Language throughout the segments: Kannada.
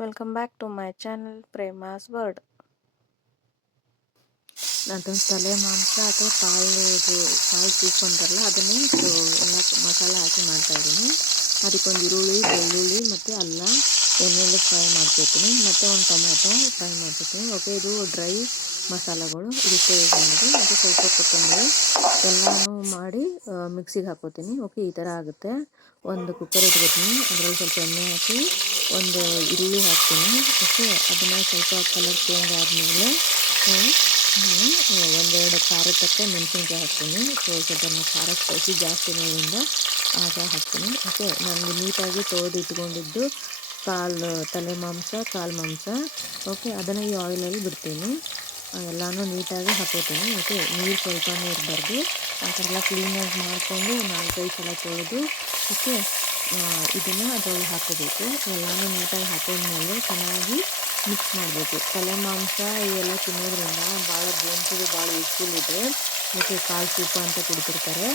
Welcome back to my channel Prema's world ಅದೊಂದು ತಲೆ ಮಾಂಸ ಅಥವಾ ಕಾಳು ಇದು ಕಾಳು ಸೂಪ್ ಅಂತಾರಲ್ಲ, ಅದನ್ನೇ ಎಲ್ಲ ಮಸಾಲ ಹಾಕಿ ಮಾಡ್ತಾ ಇದ್ದೀನಿ. ಅದಕ್ಕೊಂದು ಈರುಳ್ಳಿ, ಬೆಳ್ಳುಳ್ಳಿ ಮತ್ತು ಅಲ್ಲ ಎಣ್ಣೆಯಲ್ಲಿ ಫ್ರೈ ಮಾಡ್ಕೊತೀನಿ. ಮತ್ತು ಒಂದು ಟೊಮೆಟೊ ಫ್ರೈ ಮಾಡ್ಕೊತೀನಿ. ಓಕೆ ಇದು ಡ್ರೈ ಮಸಾಲೆಗಳು. ಇದಕ್ಕೆ ಯೂಸ್ ಮಾಡಿದೆ. ಮತ್ತು ಸ್ವಲ್ಪ ಕೊತ್ತಂಬರಿ ಎಲ್ಲನೂ ಮಾಡಿ ಮಿಕ್ಸಿಗೆ ಹಾಕೋತೀನಿ ಓಕೆ ಈ ಥರ ಆಗುತ್ತೆ. ಒಂದು ಕುಕ್ಕರ್ ಇಟ್ಕೊತೀನಿ ಅದರಲ್ಲಿ ಸ್ವಲ್ಪ ಎಣ್ಣೆ ಹಾಕಿ ಒಂದು ಈರುಳ್ಳಿ ಹಾಕ್ತೀನಿ. ಓಕೆ ಅದನ್ನು ಸ್ವಲ್ಪ ಕಲರ್ ಚೇಂಜ್ ಆದಮೇಲೆ ನಾನು ಒಂದೆರಡು ಖಾರ ತಕ್ಕ ಮೆಣಸಿನ್ಕಾಯಿ ಹಾಕ್ತೀನಿ. ಸೊ ಸ್ವಲ್ಪ ನಾನು ಖಾರ ಸ್ಪೈಸಿ ಜಾಸ್ತಿ ಇರೋದ್ರಿಂದ ಆಗ ಹಾಕ್ತೀನಿ. ಓಕೆ ನಾನು ನೀಟಾಗಿ ತೊಳೆದು ಇಟ್ಕೊಂಡಿದ್ದು ಕಾಲು, ತಲೆ ಮಾಂಸ, ಕಾಲು ಮಾಂಸ. ಓಕೆ ಅದನ್ನು ಈ ಆಯಿಲಲ್ಲಿ ಬಿಡ್ತೀನಿ. ಎಲ್ಲನೂ ನೀಟಾಗಿ ಹಾಕೋತೀನಿ. ಓಕೆ ನೀರು ಸ್ವಲ್ಪನೇ ಇರಬಾರ್ದು. ಆ ಥರ ಎಲ್ಲ ಕ್ಲೀನಾಗಿ ಮಾಡಿಕೊಂಡು ನಾಲ್ಕೈದು ಸಲ ತೊಳೆದು ಓಕೆ ಇದನ್ನು ಅದರೊಳಗೆ ಹಾಕೋಬೇಕು. ಎಲ್ಲನೂ ನೀಟಾಗಿ ಹಾಕೊಂಡ್ಮೇಲೆ ಚೆನ್ನಾಗಿ ಮಿಕ್ಸ್ ಮಾಡಬೇಕು. ತಲೆ ಮಾಂಸ ಇವೆಲ್ಲ ತಿನ್ನೋದ್ರಿಂದ ಭಾಳ ಬೋನ್ಸಿಗೆ ಭಾಳ ಯೂಸ್ಫುಲ್ ಇದೆ. ಮತ್ತು ಕಾಳು ಸೂಪ ಅಂತ ಕುಡಿತಿರ್ತಾರೆ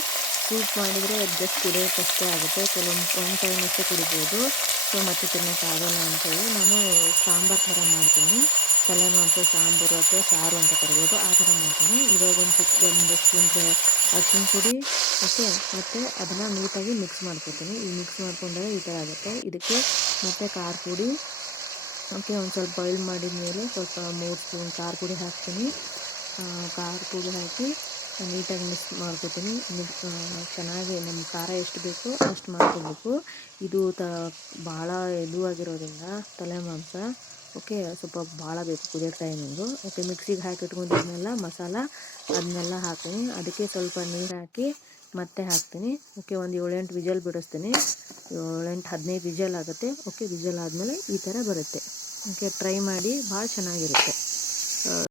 ಸೂಪ್ ಮಾಡಿದರೆ ಜಸ್ಟ್ ಕುಡಿಯೋಕ್ಕಷ್ಟೇ ಆಗುತ್ತೆ. ಕೆಲವೊಂದು ಒಂದು ಟೈಮ್ ಅಷ್ಟೇ ಕುಡಿಬೋದು. ಸೊ ಮತ್ತೆ ತಿನ್ನೋಕ್ಕಾಗಲ್ಲ ಅಂತೇಳಿ ನಾನು ಸಾಂಬಾರು ಥರ ಮಾಡ್ತೀನಿ. ತಲೆ ಮಾಂಸ ಸಾಂಬಾರು ಅಥವಾ ಸಾರು ಅಂತ ಕರಿಬೋದು. ಆ ಥರ ಮಾಡ್ತೀನಿ. ಇವಾಗ ಒಂದು ಒಂದು ಸ್ಪೂನ್ ಪುಡಿ ಓಕೆ ಮತ್ತು ಅದನ್ನು ನೀಟಾಗಿ ಮಿಕ್ಸ್ ಮಾಡ್ಕೊತೀನಿ. ಈ ಮಿಕ್ಸ್ ಮಾಡ್ಕೊಂಡಾಗ ಈ ಥರ ಆಗುತ್ತೆ. ಇದಕ್ಕೆ ಮತ್ತು ಖಾರ ಪುಡಿ ಓಕೆ ಒಂದು ಸ್ವಲ್ಪ ಬಾಯ್ಲ್ ಮಾಡಿದ ಮೇಲೆ ಸ್ವಲ್ಪ ಮೂರು ಸ್ಪೂನ್ ಖಾರ ಪುಡಿ ಹಾಕ್ತೀನಿ. ಖಾರ ಪುಡಿ ಹಾಕಿ ನೀಟಾಗಿ ಮಿಕ್ಸ್ ಮಾಡ್ಕೊತೀನಿ. ಚೆನ್ನಾಗಿ ನಮ್ಮ ಖಾರ ಎಷ್ಟು ಬೇಕು ಅಷ್ಟು ಮಾಡ್ಕೊಬೇಕು. ಇದು ತ ಭಾಳ ಇದು ಆಗಿರೋದ್ರಿಂದ ತಲೆ ಮಾಂಸ. ಓಕೆ, ಸ್ವಲ್ಪ ಭಾಳ ಬೇಕು ಕುದಿಯೋ ಟೈಮಿಂಗು ಓಕೆ, ಮಿಕ್ಸಿಗೆ ಹಾಕಿ ಇಟ್ಕೊಂಡಿದ್ನೆಲ್ಲ, ಮಸಾಲ, ಅದನ್ನೆಲ್ಲ ಹಾಕ್ತೀನಿ. ಅದಕ್ಕೆ ಸ್ವಲ್ಪ ನೀರು ಹಾಕಿ ಮತ್ತೆ ಹಾಕ್ತೀನಿ. ಓಕೆ, ಒಂದು ಏಳೆಂಟು ವಿಜಲ್ ಬಿಡಿಸ್ತೀನಿ. ಏಳೆಂಟು ಹದಿನೈದು ವಿಜಲ್ ಆಗುತ್ತೆ. ಓಕೆ, ವಿಜಲ್ ಆದಮೇಲೆ ಈ ಥರ ಬರುತ್ತೆ. ಓಕೆ, ಟ್ರೈ ಮಾಡಿ, ಭಾಳ ಚೆನ್ನಾಗಿರುತ್ತೆ.